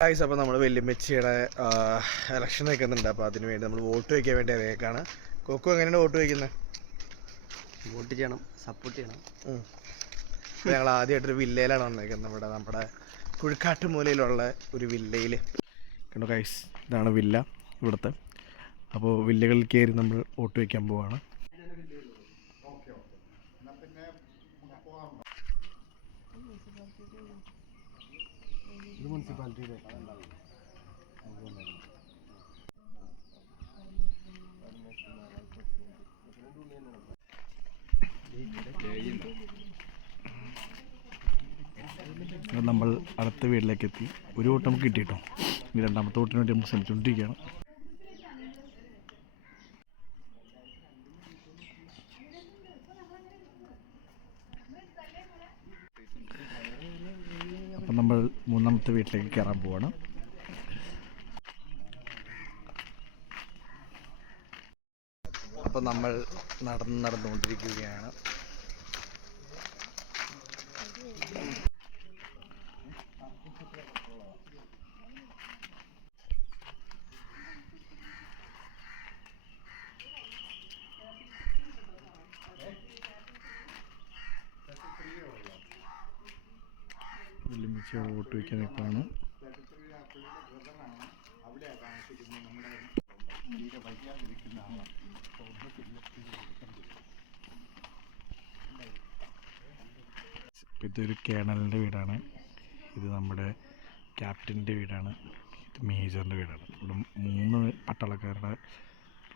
Guys അപ്പോൾ നമ്മൾ വെല്ലുമ്മച്ചിയുടെ election നിൽക്കുന്നുണ്ട് അപ്പോൾ അതിന് വേണ്ടി നമ്മൾ വോട്ട് വയ്ക്കാൻ വേണ്ടി ഇറങ്ങിയേക്കാണ്. കൊക്കു എങ്ങനെയാണ് വോട്ട് വയ്ക്കുന്നത് വോട്ട് ചെയ്യണം സപ്പോർട്ട് ചെയ്യണം. ഞങ്ങൾ ആദ്യമായിട്ടൊരു വില്ലയിലാണ് വന്നേക്കുന്നത്. നമ്മുടെ നമ്മുടെ കുഴിക്കാട്ട് മൂലയിലുള്ള ഒരു വില്ലയിൽ കണ്ടു ഗൈസ് ഇതാണ് വില്ല ഇവിടുത്തെ. അപ്പോൾ വില്ലകളിൽ കയറി നമ്മൾ വോട്ട് വയ്ക്കാൻ പോവാണ്. ഇത് മുനിസിപ്പാലിറ്റിയുടെ നമ്മൾ അടുത്ത വീട്ടിലേക്ക് എത്തി. ഒരു വോട്ട് നമുക്ക് കിട്ടിയിട്ടോ. ഇനി രണ്ടാമത്തെ വോട്ടിന് വേണ്ടി നമുക്ക് ശ്രമിച്ചുകൊണ്ടിരിക്കുകയാണ്. മൂന്നാമത്തെ വീട്ടിലേക്ക് കയറാൻ പോവാണ്. അപ്പോൾ നമ്മൾ നടന്ന് നടന്നുകൊണ്ടിരിക്കുകയാണ്. ഒരുമിച്ച് വോട്ട് വയ്ക്കാൻ നിൽക്കുകയാണ്. ഇതൊരു കേണലിന്റെ വീടാണ്. ഇത് നമ്മുടെ ക്യാപ്റ്റന്റെ വീടാണ്. ഇത് മേജറിന്റെ വീടാണ്. ഇവിടെ മൂന്ന് പട്ടാളക്കാരുടെ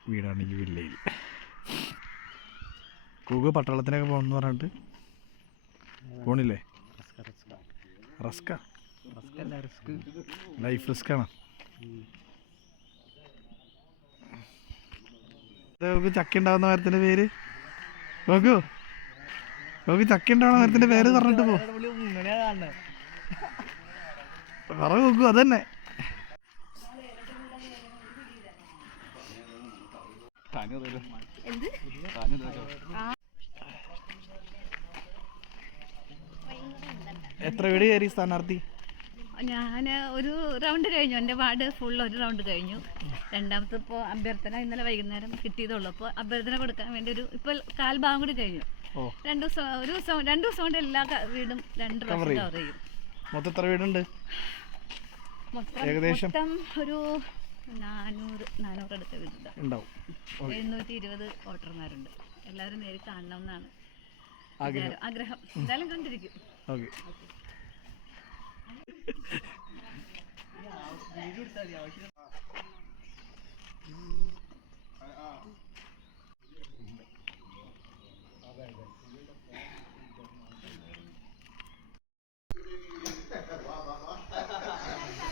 വീടാണ് ഈ വില്ലയിൽ. കൂക്ക് പട്ടാളത്തിനൊക്കെ പോകണമെന്ന് പറഞ്ഞിട്ട് പോണില്ലേ? റസ്ക റിസ്ക് അല്ല റിസ്ക് ലൈഫ് റിസ്ക് ആണ്. നമുക്ക് ചക്ക ഉണ്ടാവുന്ന മരത്തിന്റെ പേര്? നോക്കൂ നോക്കി ചക്ക ഉണ്ടാവുന്ന മരത്തിന്റെ പേര് പറഞ്ഞിട്ട് പോ. പറ നോക്കൂ അതന്നെ. എത്ര വീട് കയറി സ്ഥാനാർത്ഥി? ഞാൻ ഒരു റൗണ്ട് കഴിഞ്ഞു. എന്റെ വാർഡ് ഫുൾ ഒരു റൗണ്ട് കഴിഞ്ഞു. രണ്ടാമത്തെ ഇപ്പോൾ അഭ്യർത്ഥന ഇന്നലെ വൈകുന്നേരം കിട്ടിയതുള്ളൂ. അപ്പോൾ അഭ്യർത്ഥന കൊടുക്കാൻ വേണ്ടി ഒരു ഇപ്പോൾ കാൽഭാഗം കൂടി കഴിഞ്ഞു. രണ്ട് ദിവസം ഒരു ദിവസം രണ്ട് ദിവസം കൊണ്ട് എല്ലാ വീടും രണ്ട് കവർ ചെയ്യും. മൊത്തം എത്ര വീടുണ്ട്? ഏകദേശം? ഒരു നാനൂറ് നാനൂറ് അടുത്ത വീടുണ്ടാവും എഴുന്നൂറ്റി ഇരുപത് വോട്ടർമാരുണ്ട്. എല്ലാവരും നേരിൽ ആഗ്രഹം. വിചാരം. ആഗ്രഹം. എന്തായാലും കണ്ടിരിക്കും. ഓക്കെ.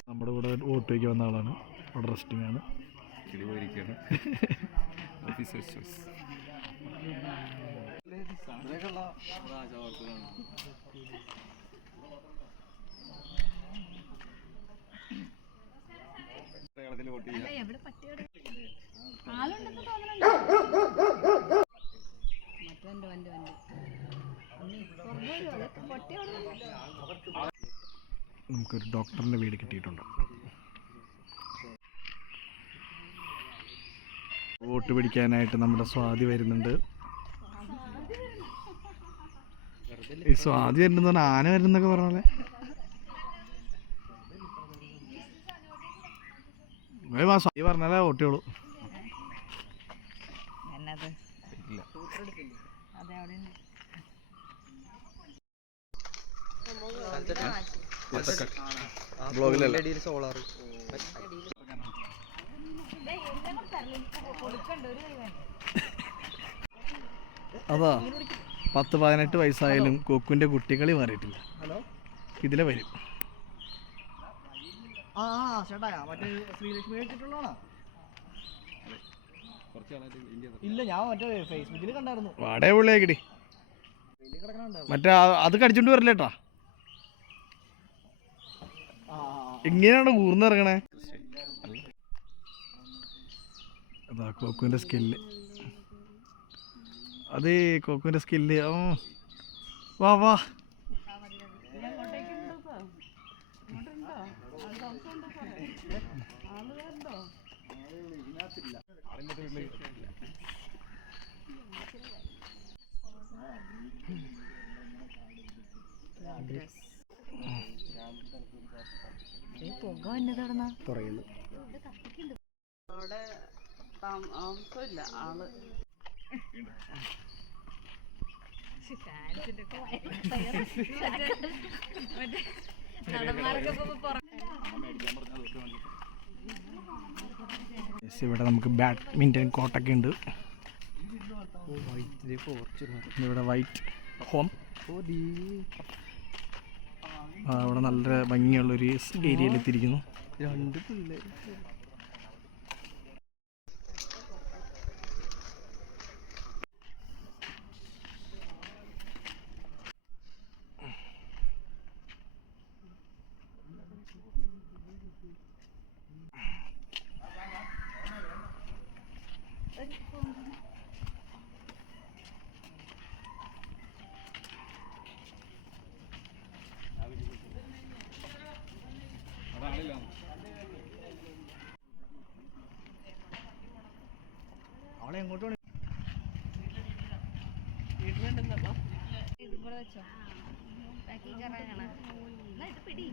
നമ്മുടെ കൂടെ വോട്ട് വയ്ക്കാൻ വന്ന ആളാണ്. അവിടെ റെസ്റ്റിംഗ് ആണ്. പട്ടിയോടെ ആളുണ്ടെന്ന് വണ്ടി വണ്ടി നമുക്കൊരു ഡോക്ടറിന്റെ വീട് കിട്ടിയിട്ടുണ്ട്. വോട്ട് പിടിക്കാനായിട്ട് നമ്മുടെ സ്വാതി വരുന്നുണ്ട്. ഈ സ്വാതി വരുന്നെന്ന് പറഞ്ഞാൽ ആന വരുന്നൊക്കെ പറഞ്ഞ പോലെ ഏയ് വാ, സ്വാതി പറഞ്ഞാലേ ഓട്ടിയോളൂ. സോളാർ അതാ. പത്ത് പതിനെട്ട് വയസ്സായാലും കൊക്കുന്റെ കുട്ടികളി മാറിയിട്ടില്ല. ഇതിലെ വരും. ഇല്ല ഞാൻ മറ്റേ ഫേസ്ബുക്കിൽ കണ്ടായിരുന്നു. വാടേ പുള്ളിയാക്കിടി. മറ്റേ അത് കടിച്ചോണ്ട് വരില്ലേട്ടാ ഇങ്ങനെയാണ് ഊർന്നിറങ്ങണേ അതാ കോക്കുവിന്റെ സ്കില്ല് അത് കോക്കുവിന്റെ സ്കില്ല്. ഓ. വാ വാ? പുക തുറയുന്നു അവിടെ താമസമില്ല. ആൾ ഇവിടെ നമുക്ക് ബാഡ്മിന്റൺ കോട്ടൊക്കെ ഉണ്ട്. ഇവിടെ വൈറ്റ് ഹോം അവിടെ നല്ല ഭംഗിയുള്ളൊരു ഏരിയയിൽ എത്തിയിരിക്കുന്നു രണ്ട് പിള്ളേർ അവളെ എങ്ങോട്ട് വേണേ ഇതും കൂടെ വെച്ചോ പാക്കിംഗ് കയറാനാണ് എന്നാ ഇത് പിടി.